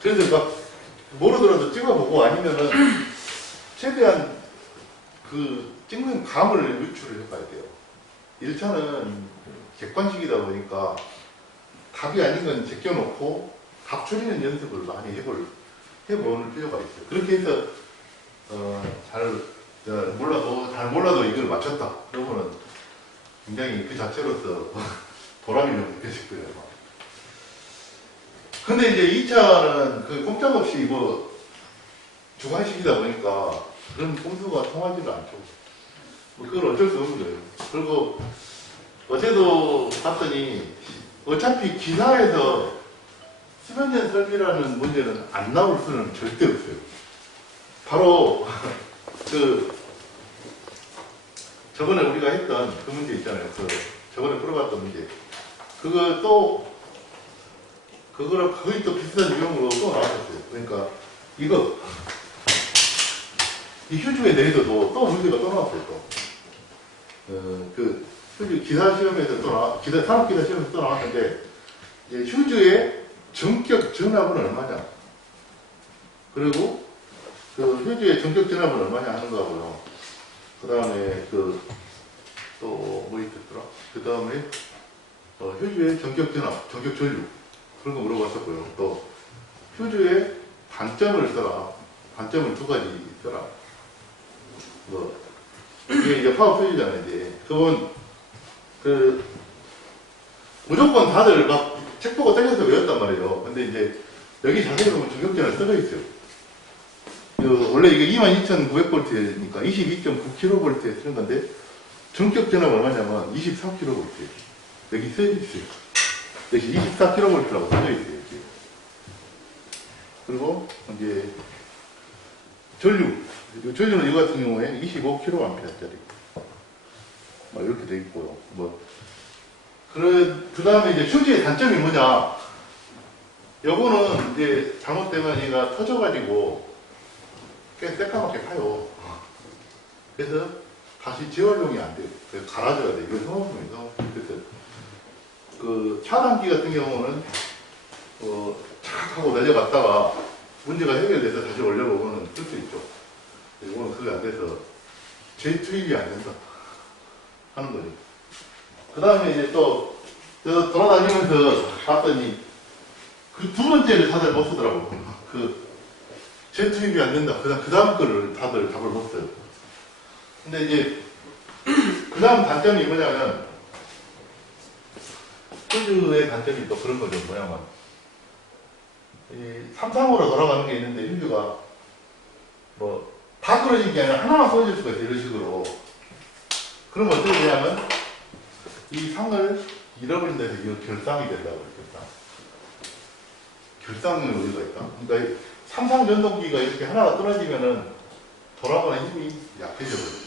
그래서 막 모르더라도 찍어보고 아니면은 최대한 찍는 감을 유출을 해봐야 돼요. 1차는 객관식이다 보니까 답이 아닌 건 제껴놓고 답 추리는 연습을 많이 해보는 필요가 있어요. 그렇게 해서 잘 몰라도 이걸 맞췄다. 그러면은 굉장히 그 자체로서 보람이 좀 느껴질 거예요. 근데 이제 2차는 꼼짝없이 주관식이다 보니까 그런 꼼수가 통하지는 않죠. 그걸 어쩔 수 없는 거예요. 그리고 어제도 봤더니 어차피 기사에서 수면전 설비라는 문제는 안 나올 수는 절대 없어요. 바로 저번에 우리가 했던 그 문제 있잖아요. 저번에 풀어봤던 문제. 그거 또, 그거랑 거의 또 비슷한 유형으로 또 나왔었어요. 그러니까, 이 휴즈에 대해서도 또 문제가 또 나왔어요, 또. 휴즈 기사 시험에서 산업기사 시험에서 또 나왔는데, 이제 휴즈의 전격 전압은 얼마냐. 그리고, 휴즈의 전격 전압은 얼마냐 하는 거고요. 그 다음에, 또, 뭐 있었더라? 그 다음에, 휴즈의 전격 전압, 전격 전류. 그런 거 물어봤었고요. 또, 휴즈의 단점을 써라. 단점을 두 가지 써라. 이게 이제 파워 휴즈잖아요, 이제. 그건, 무조건 다들 막 책 보고 땡겨서 외웠단 말이에요. 근데 이제, 여기 자세히 보면 전격 전압이 써져 있어요. 원래 이게 22,900V니까 22.9kV에 쓰는 건데, 전격 전압 얼마냐면 24kV. 여기 써져 있어요. 여기 24kV라고 써져 있어요. 여기. 그리고, 이제, 전류는 이거 같은 경우에 25kA짜리. 이렇게 돼 있고요. 그 다음에 이제 휴즈의 단점이 뭐냐. 요거는 이제 잘못되면 얘가 터져가지고 꽤 새까맣게 타요. 그래서 다시 재활용이 안 돼요. 그래서 갈아줘야 돼요. 이거 소모품이죠. 그래서 차단기 같은 경우는 착 하고 내려갔다가 문제가 해결돼서 다시 올려보면 쓸 수 있죠. 이거는 그게 안 돼서 재투입이 안 된다 하는 거죠. 그 다음에 이제 또 돌아다니면서 봤더니 그 두 번째를 다들 못 쓰더라고. 재투입이 안 된다. 그 다음 거를 다들 답을 못 써요. 근데 이제 그 다음 단점이 뭐냐면 휴즈의 단점이 또 그런 거죠. 뭐냐면 삼상으로 돌아가는 게 있는데 휴즈가 다 끊어진 게 아니라 하나만 끊어질 수가 있어요. 이런 식으로. 그러면 어떻게 되냐면 이 상을 잃어버린 데서 이거 결상이 된다고 해요. 결상의 의미가 있다. 그러니까 삼상 전동기가 이렇게 하나가 끊어지면은 돌아가는 힘이 약해져 버려요.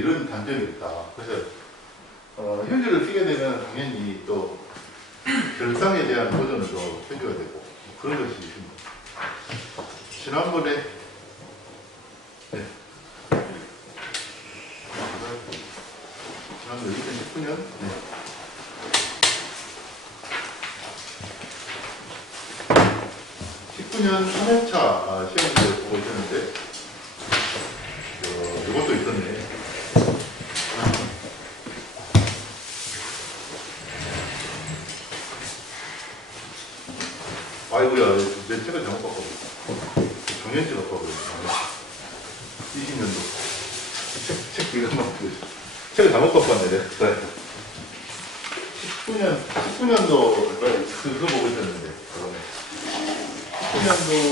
이런 단점이 있다. 그래서 휴즈를 쓰게 되면 당연히 또 결상에 대한 도전을 또 해줘야 되고 그런 것이 있습니다. 지난번에 지난번에 2019년 19년 3회차 시험을 보고 있었는데 이것도 있었네. 아이고야, 내 책을 잘못 바꿔버렸어. 정현씨 바꿔버렸어. 20년도. 책 이것만 보고 책을 잘못 바꿨네, 내가. 19년도 그거 보고 있었는데. 19년도.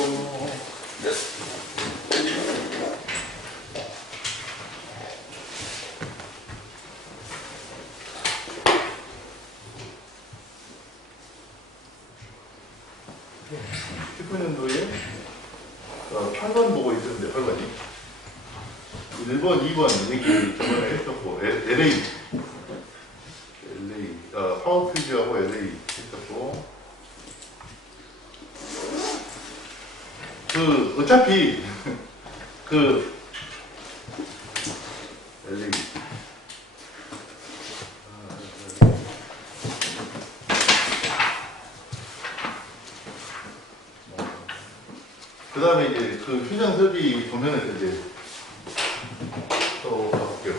년도에 8번 보고 있었는데 8번이 1번, 2번 얘기 저번에 했었고 LA 파워퓨즈하고 LA 했었고 어차피 LA 그 다음에 이제 휴전 설비 보면은 이제 또 가볼게요.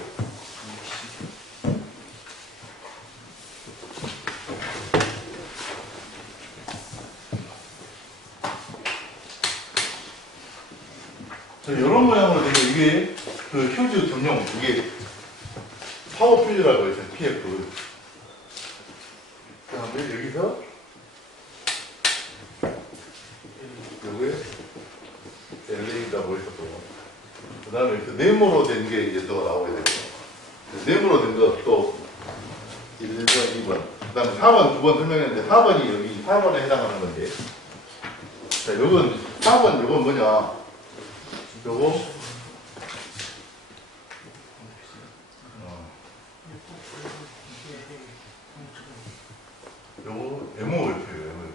이런 모양으로 되면 이게 휴즈 전용 이게 파워 퓨즈라고 해서 PF. 그 다음에 여기서 요게 LA라고 했었고, 그 다음에 네모로 된 게 이제 또 나오게 되고, 네모로 된 거 또 1번, 2번, 그 다음에 4번, 2번 설명했는데 4번이 여기 4번에 해당하는 건데, 자, 요건 4번, 요건 뭐냐? 요거 요거 MOF예요. MOF.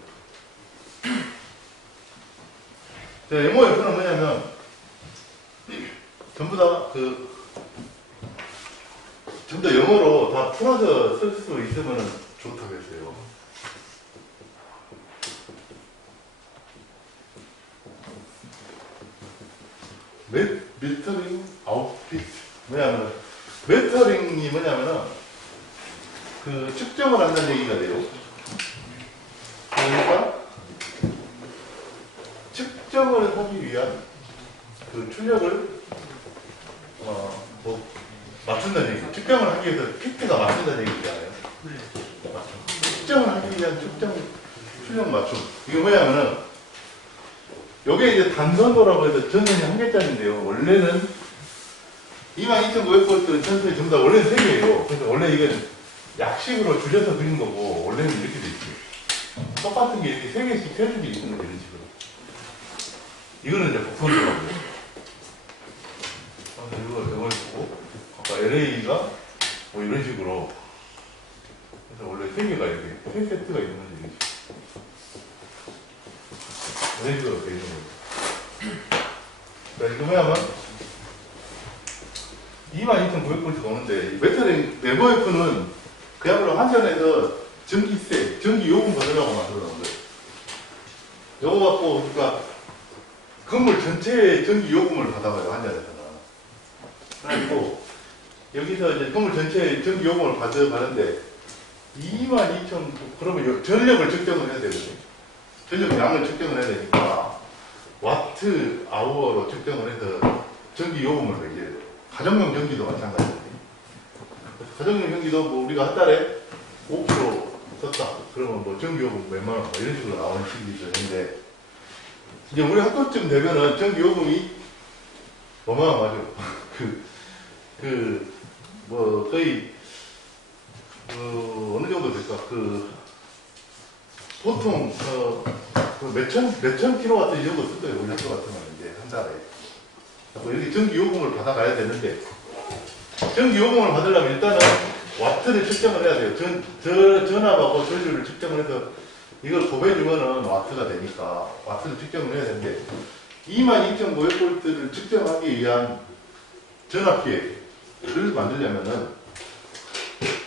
자, MOF는 뭐냐면 전부 다 전부 다 영어로 다 풀어서 쓸 수 있으면 좋다고 했어요. 메터링 아웃핏. 뭐냐면, 메터링이 뭐냐면은, 측정을 한다는 얘기가 돼요. 그러니까, 측정을 하기 위한 출력을, 맞춘다는 얘기죠. 측정을 하기 위해서 피트가 맞춘다는 얘기잖아요. 측정을 하기 위한 출력 맞춤. 이게 뭐냐면은, 요게 이제 단선도라고 해서 전선이 한 개짜리인데요. 원래는 22,900V는 전선이 전부 다 원래는 3개예요. 그래서 원래 이건 약식으로 줄여서 그린 거고, 원래는 이렇게 돼 있어요. 똑같은 게 이렇게 3개씩 펴줄게 있는 거예요, 이런 식으로. 이거는 이제 복선도라고요. 이걸 보고, 아까 LA가 뭐 이런 식으로. 그래서 원래 3개가 이렇게, 3세트가 있는 거죠, 이런 식으로. 이런 식으로 되어 있는 거죠. 그러니까 이거 뭐냐면 22,900V 오는데 메터링 MOF는 그야말로 한전에서 전기세, 전기 요금 받으려고 만들어 놓은 거예요. 요거 갖고 그러니까 건물 전체의 전기 요금을 받아가요, 한전에서는. 그래가지고 여기서 이제 건물 전체의 전기 요금을 받는데 22,000 그러면 전력을 측정을 해야 되거든요. 전력 양을 측정을 해야 되니까 와트 아워로 측정을 해서 전기 요금을 매겨야 돼요. 가정용 전기도 마찬가지거든요. 가정용 전기도 뭐 우리가 한 달에 5kg 썼다. 그러면 뭐 전기 요금 몇만 원 이런 식으로 나오는 식이 있는데 이제 우리 학교쯤 되면은 전기 요금이 어마어마하죠. 뭐 거의 어느 정도 될까? 보통 몇천 킬로와트 이 정도 쓸 거예요. 우리 학교 같은 경우는 이제 한 달에. 이렇게 전기 요금을 받아가야 되는데 전기 요금을 받으려면 일단은 와트를 측정을 해야 돼요. 전압하고 전류를 측정을 해서 이걸 곱해주면은 와트가 되니까 와트를 측정을 해야 되는데 22,900V를 측정하기 위한 전압계를 만들려면은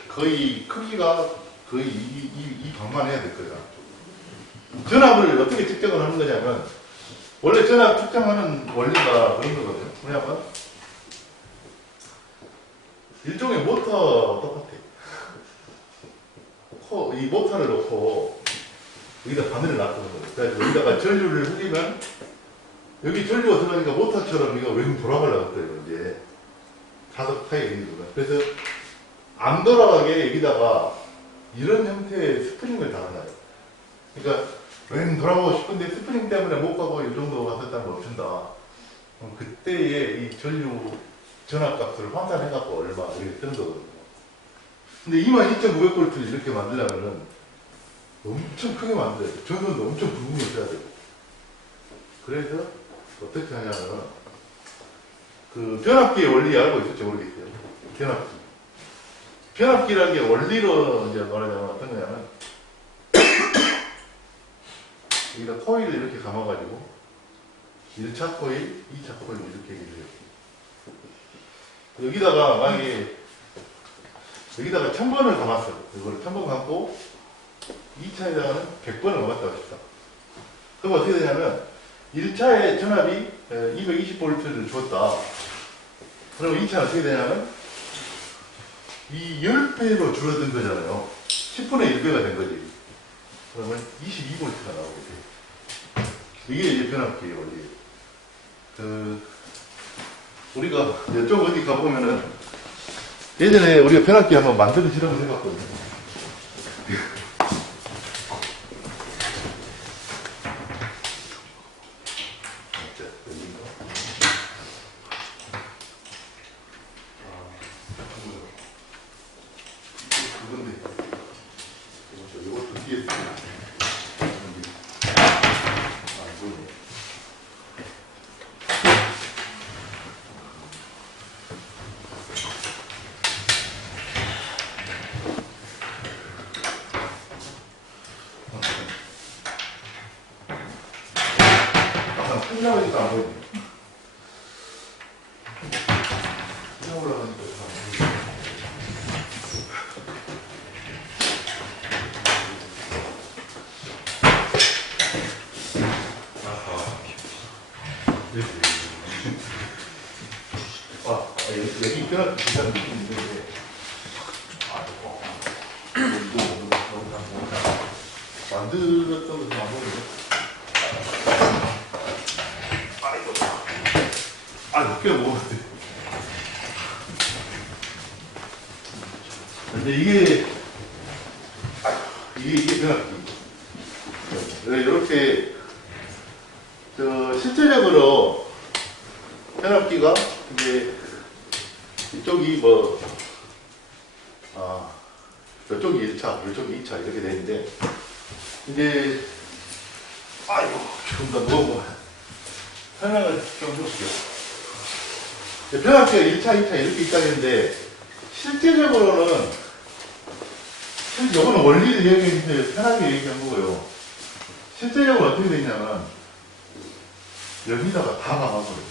거의 크기가 거의 이 방만 해야 될 거예요. 전압을 어떻게 측정을 하는 거냐면 원래 전압 측정하는 원리가 그런 거거든요. 뭐냐면 일종의 모터 똑같아. 이 모터를 놓고 여기다 바늘을 놔두는 거예요. 그래서 여기다가 전류를 흘리면 여기 전류가 들어가니까 모터처럼 이거 왼 돌아가려고 그래요. 이제 자석 타입이 있는 거예요. 그래서 안 돌아가게 여기다가 이런 형태의 스프링을 달아놔요. 그러니까 왼 돌아가고 싶은데 스프링 때문에 못 가고 이 정도 갔었다면 멈춘다. 그럼 그때의 이 전류 전압값을 환산해갖고 얼마 이렇게 뜨는 거거든요. 근데 22,900V를 이렇게 만들려면은 엄청 크게 만들어야 돼. 전선도 엄청 굵은 거 써야 되고. 그래서 어떻게 하냐면 변압기의 원리 알고 있을지 모르겠어요. 변압기. 변압기라는 게 원리로 이제 말하자면 어떤 거냐면 여기다 코일을 이렇게 감아가지고 1차 코일, 2차 코일 이렇게 얘기를 해요. 여기다가 만약에 여기다가 1000번을 감았어. 이걸 1000번 감고 2차에다가는 100번을 감았다고 합시다. 그럼 어떻게 되냐면 1차에 전압이 220V를 줬다. 그러면 2차는 어떻게 되냐면 이 10배로 줄어든 거잖아요. 10분의 1배가 된 거지. 그러면 22V가 나오게 돼요. 이게 이제 변압기의 원리예요. 우리가 이쪽 어디 가보면은 예전에 우리가 변압기 한번 만드는 실험을 해봤거든요. 아무것도 안 보이네. 그냥 올라가니까 안 보이네. 여기 변화도 비슷한 느낌이 있는데, 만들었던 것도 안 보이네. 몇 개나 먹었는데. 근데 이게 변화기. 이렇게, 실제적으로 변압기가 이제 이쪽이 뭐, 이쪽이 1차, 이쪽이 2차 이렇게 되는데, 이제, 좀 더 무거워. 설명을 좀 해볼게요. 변압기가 1차, 2차 이렇게 있다는데, 실제적으로는, 이거는 원리를 얘기했는데 편하게 얘기한 거고요. 실제적으로 어떻게 되냐면, 여기다가 다 감아버려요.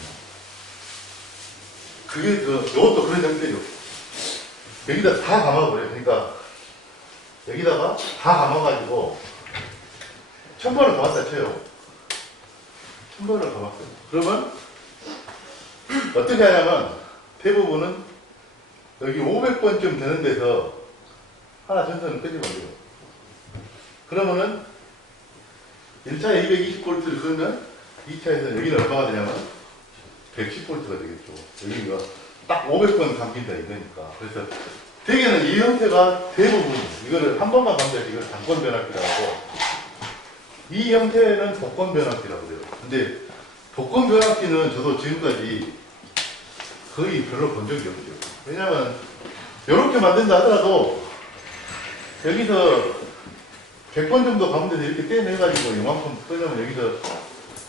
그게 이것도 그런 형태죠. 여기다 다 감아버려요. 그러니까 여기다가 다 감아가지고 1000번을 감았다 쳐요. 1000번을 감았어요. 그러면 어떻게 하냐면 대부분은 여기 500번쯤 되는 데서 하나 전선을 끄집어버려요. 그러면은 1차에 220V를 그으면 2차에서 여기는 얼마가 되냐면 110V가 되겠죠. 여기가 딱 500번 감긴다 이거니까. 그래서 대개는 이 형태가 대부분 이거를 한 번만 감자지 이걸 단권 변압기라고 하고, 이 형태는 복권 변압기라고 그래요. 근데 복권 변압기는 저도 지금까지 거의 별로 본 적이 없죠. 왜냐면 이렇게 만든다 하더라도 여기서 100번 정도 가운데서 이렇게 떼내가지고 이만큼 떼내면 여기서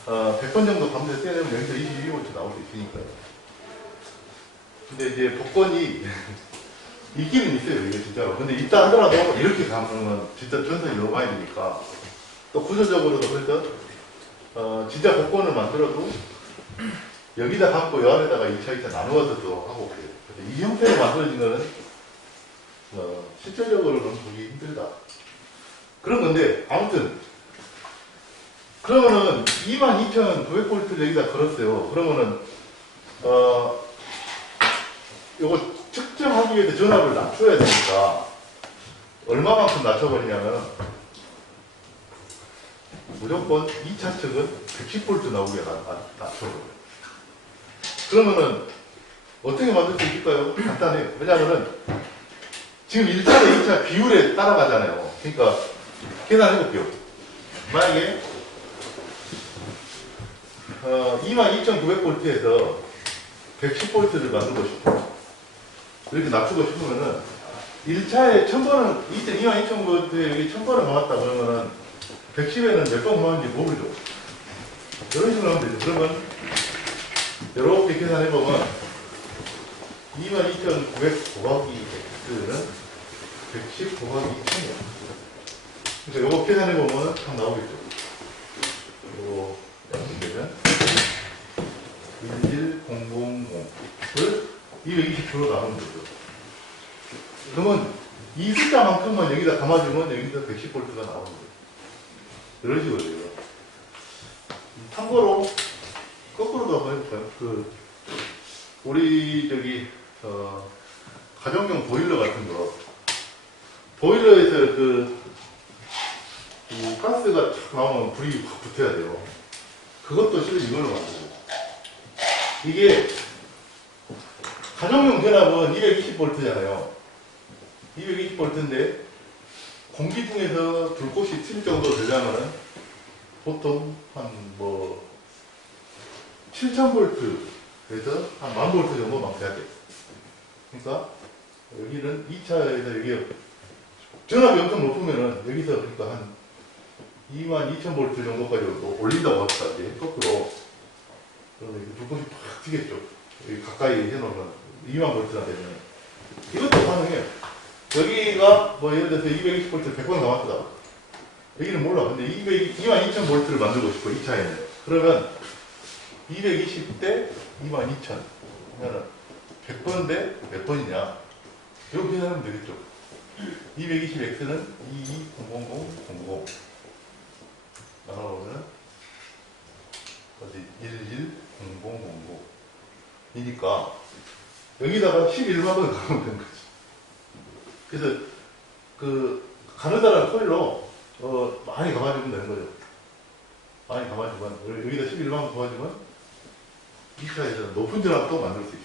100번 정도 가운데서 떼내면 여기서 22V 나올 수 있으니까요. 근데 이제 복권이 있기는 있어요, 이게 진짜로. 근데 있다 하더라도 이렇게 가면 진짜 전선이 너무 많이 되니까. 또 구조적으로도 그래서 진짜 복권을 만들어도 여기다 감고 여 안에다가 2차, 2차 나누어서도 하고 그래요. 그래서 이 형태로 만들어진 거는 실질적으로는 보기 힘들다. 그런 건데, 아무튼 그러면은 22,900V를 여기다 걸었어요. 그러면은 요거 측정하기 위해서 전압을 낮춰야 되니까 얼마만큼 낮춰버리냐면 무조건 2차 측은 110V 나오게 낮춰버려요. 그러면은 어떻게 만들 수 있을까요? 간단해요. 왜냐면은 지금 1차랑 2차 비율에 따라가잖아요. 그러니까 계산해볼게요. 만약에 22,900V에서 110V를 만들고 싶어요. 이렇게 낮추고 싶으면은 1차에 1000번은 22,900V에 여기 1000번을 감았다 그러면은 110에는 몇 번 감았는지 모르죠. 이런 식으로 하면 되죠. 그러면 이렇게 계산해보면 22,900 곱하기 X는 110 곱하기 1000이에요. 그러니까 요거 계산해보면 참 나오겠죠. 요거 되면 11000을 220% 나오는 거죠. 그러면 이 숫자만큼만 여기다 감아주면 여기서 110V가 나오는 거예요. 이런 식으로 돼요. 참고로 거꾸로도 한번 해볼까요? 우리 가정용 보일러 같은 거, 보일러에서 이 가스가 탁 나오면 불이 확 붙어야 돼요. 그것도 실은 이걸로 만들어요. 이게 가정용 변압은 220V잖아요. 220V인데 공기중에서 불꽃이 튈 정도 되려면 보통 한 7000V에서 한 10,000V 정도만 돼야 돼요. 그러니까 여기는 2차에서 여기 전압이 엄청 높으면은 여기서 그러니까 한 22,000V 정도까지 올린다고 합시다. 이제 거꾸로. 그러면 이렇게 불꽃이 팍 튀겠죠. 여기 가까이 해놓으면 20,000V나 되면. 이것도 가능해요. 여기가 예를 들어서 220V 100번 남았다. 여기는 몰라. 근데 22,000V를 만들고 싶어, 2차에는. 그러면 220대 22,000. 그러면 100번 대 몇 번이냐? 이렇게 하면 되겠죠. 220x는 2200000 나가보면 어디 110000 이니까 여기다가 11만 원 가면 되는 거지. 그래서 그 가느다란 코일로 많이 감아주면 되는 거죠. 많이 감아주면 여기다 11만 원 감아주면 2차에서 높은 전압도 만들 수 있어요.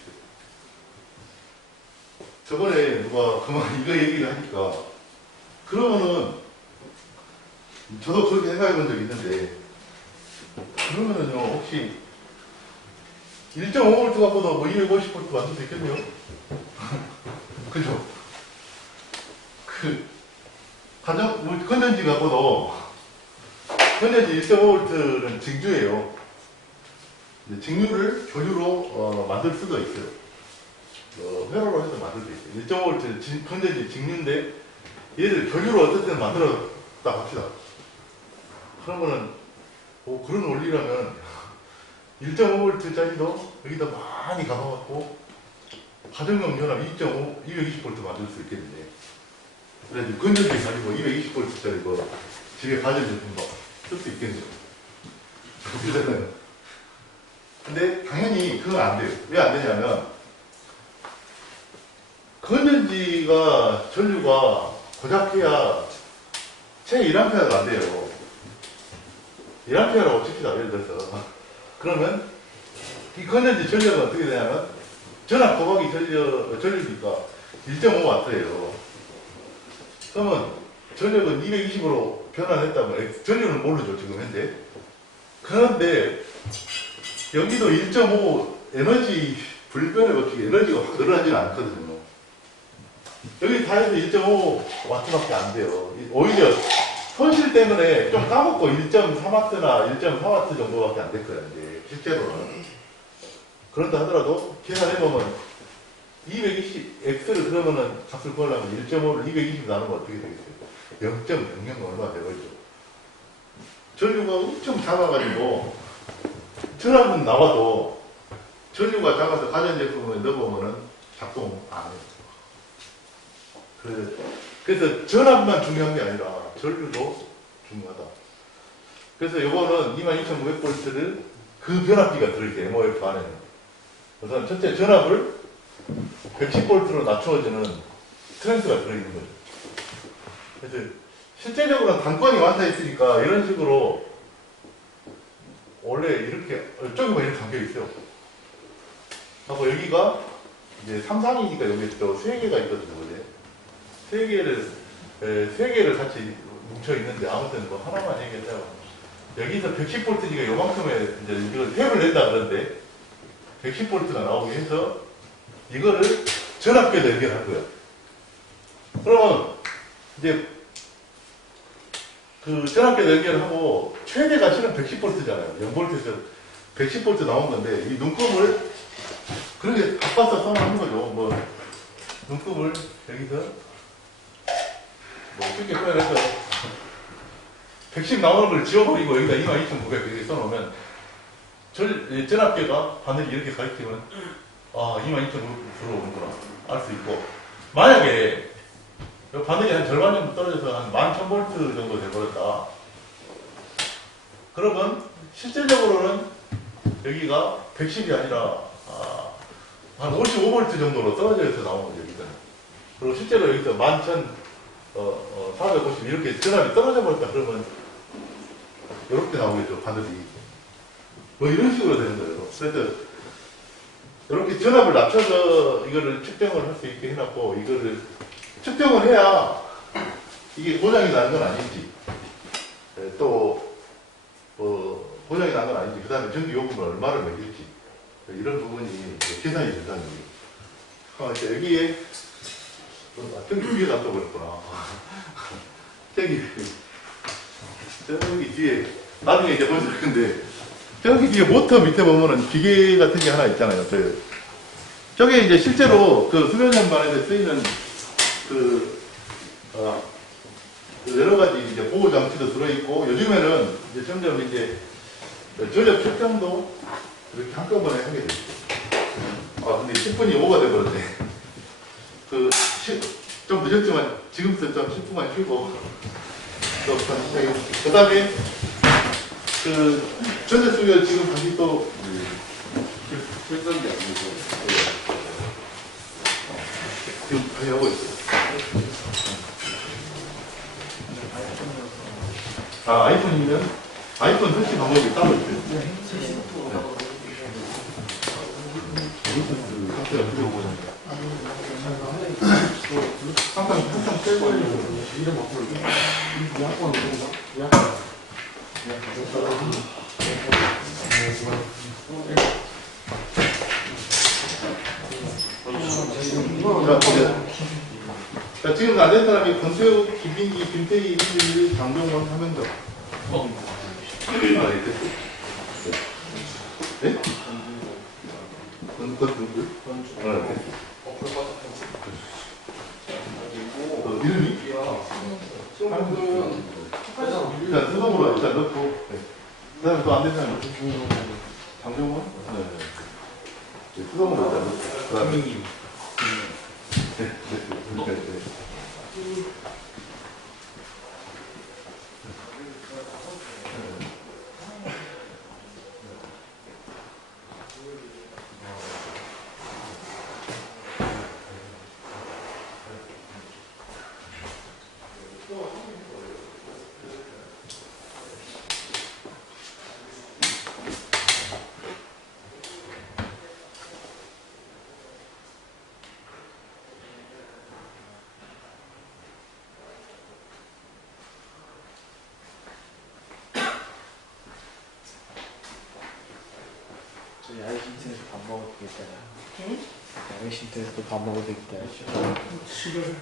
저번에 누가 그만 이거 얘기를 하니까 그러면은 저도 그렇게 생각해 본 적이 있는데 그러면은요 혹시 1.5V 갖고도 뭐 250V 만들 수 있겠네요? 그죠? 건전지 갖고도 건전지 1.5V는 직류예요. 직류를 조류로 만들 수도 있어요. 회로로 해서 만들 수 있어요. 1.5V 건전지 직류인데 얘를 조류로 어쨌든 만들었다 합시다. 그러면은 그런 원리라면 1.5V짜리도 여기다 많이 감아갖고 가정용 전압 220V 만들 수 있겠는데 그래서 건전지 가지고 220V짜리 뭐 집에 가전제품 쓸 수 있겠죠. 그러잖아요. 근데 당연히 그건 안 돼요. 왜 안 되냐면 건전지가 전류가 고작해야 최 1A가 안 돼요. 1A라고 칩시다. 예를 들어서 그러면 이 건전지 전류가 어떻게 되냐면 전압 곱하기 전류니까 1.5W예요. 그러면 전력은 220으로 변환했다면 전류는 모르죠 지금 현재. 그런데 여기도 1.5 에너지 불변의 법칙 에너지가 확 늘어나지는 않거든요. 여기 다 해서 1.5W밖에 안 돼요. 오히려 손실 때문에 좀 까먹고 1.3W나 1.4W 정도밖에 안 될 거예요 이제 실제로는. 그런다 하더라도 계산해보면 220x를 그러면은 값을 구하려면 1.5를 220 나누면 어떻게 되겠어요? 0.00 얼마 되겠죠. 전류가 엄청 작아가지고 전압은 나와도 전류가 작아서 가전제품에 넣어보면은 작동 안 해요. 그래서 전압만 중요한 게 아니라 전류도 중요하다. 그래서 이거는 22,900V를 그 변압기가 들어있어요. MOF 안에는. 우선 첫째 전압을 110V로 낮춰주는 트랜스가 들어있는 거죠. 그래서 실제적으로는 단권이 완타 있으니까 이런 식으로 원래 이렇게 이쪽에만 이렇게 담겨 있어요. 하고 여기가 이제 삼상이니까 여기 또 3개가 있거든요. 원래 3개를 같이 뭉쳐 있는데 아무튼 뭐 하나만 얘기하자면 여기서 110V니까 요만큼의 이제 이걸 탭을 낸다 그러는데 110V가 나오게 해서 이거를 전압계에다 연결한 거예요. 그러면 이제 그 전압계에다 연결하고 최대 가치는 110V잖아요. 0V에서 110V 나온 건데 이 눈금을 그렇게 바빠서 써놓은 거죠. 뭐 눈금을 여기서 뭐 쉽게 표현해서 110 나오는 걸 지워버리고 여기다 22,900 이렇게 써놓으면 전압계가 바늘이 이렇게 가리키면 22,900 들어오는구나 알 수 있고, 만약에 바늘이 한 절반 정도 떨어져서 한 11,000V 정도 돼버렸다 그러면 실질적으로는 여기가 110이 아니라 한 55V 정도로 떨어져서 나오는 거죠. 여기는. 그리고 실제로 여기서 11,450 이렇게 전압이 떨어져 버렸다 그러면 이렇게 나오겠죠. 바늘이 뭐 이런 식으로 되는 거예요. 그래서 이렇게 전압을 낮춰서 이거를 측정을 할 수 있게 해놨고, 이거를 측정을 해야 이게 고장이 나는 건 아닌지, 또 고장이 나는 건 아닌지, 그 다음에 전기 요금을 얼마를 매길지, 이런 부분이 계산이 된다는 거예요. 여기에 전기 뒤에 놔둬 버렸구나. 저기 뒤에 나중에 이제 보실 건데, 저기 뒤에 모터 밑에 보면은 기계 같은 게 하나 있잖아요. 저게 이제 실제로 그 수변연반에 쓰이는 여러 가지 이제 보호 장치도 들어있고, 요즘에는 이제 점점 이제 전력 측정도 이렇게 한꺼번에 하게 됐어요. 아, 근데 10분이 오버돼 버렸네. 좀 늦었지만 지금부터 좀 10분만 쉬고 또 그 다음에 전자수교 지금 다시 또 지금 다시 하고 있어요. 아, 아이폰이면 아이폰 설치 방법이 따로 있어요. 상태가 들어보자. 항상 빼고 이름 앞으로 약관 약관 자, 지금 안 된 사람이 권태우, 김민기, 김태희, 이민기, 장병원, 하면서. 네? 누구? 이름이? 일단 수동으로 일단 넣고. 네. 그 다음에 또 안 된 사람. 장병원? 네. 수동으로 일단 넣고. 그 다음에. 네. 저희 야외신터에서 밥 먹어도 되겠다. 응? 야외신터에서도 밥 먹어도 되겠다. 시를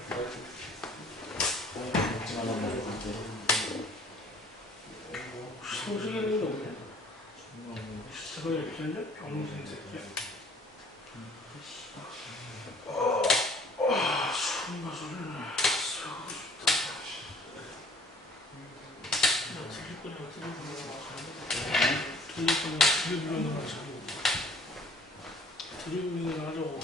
먹지 말란 말이야, 이제. 소식이 없네. 시작을 이렇게 했는데 병신 새끼야. 숨 마시네. 드리블 하자고 드리블 하자고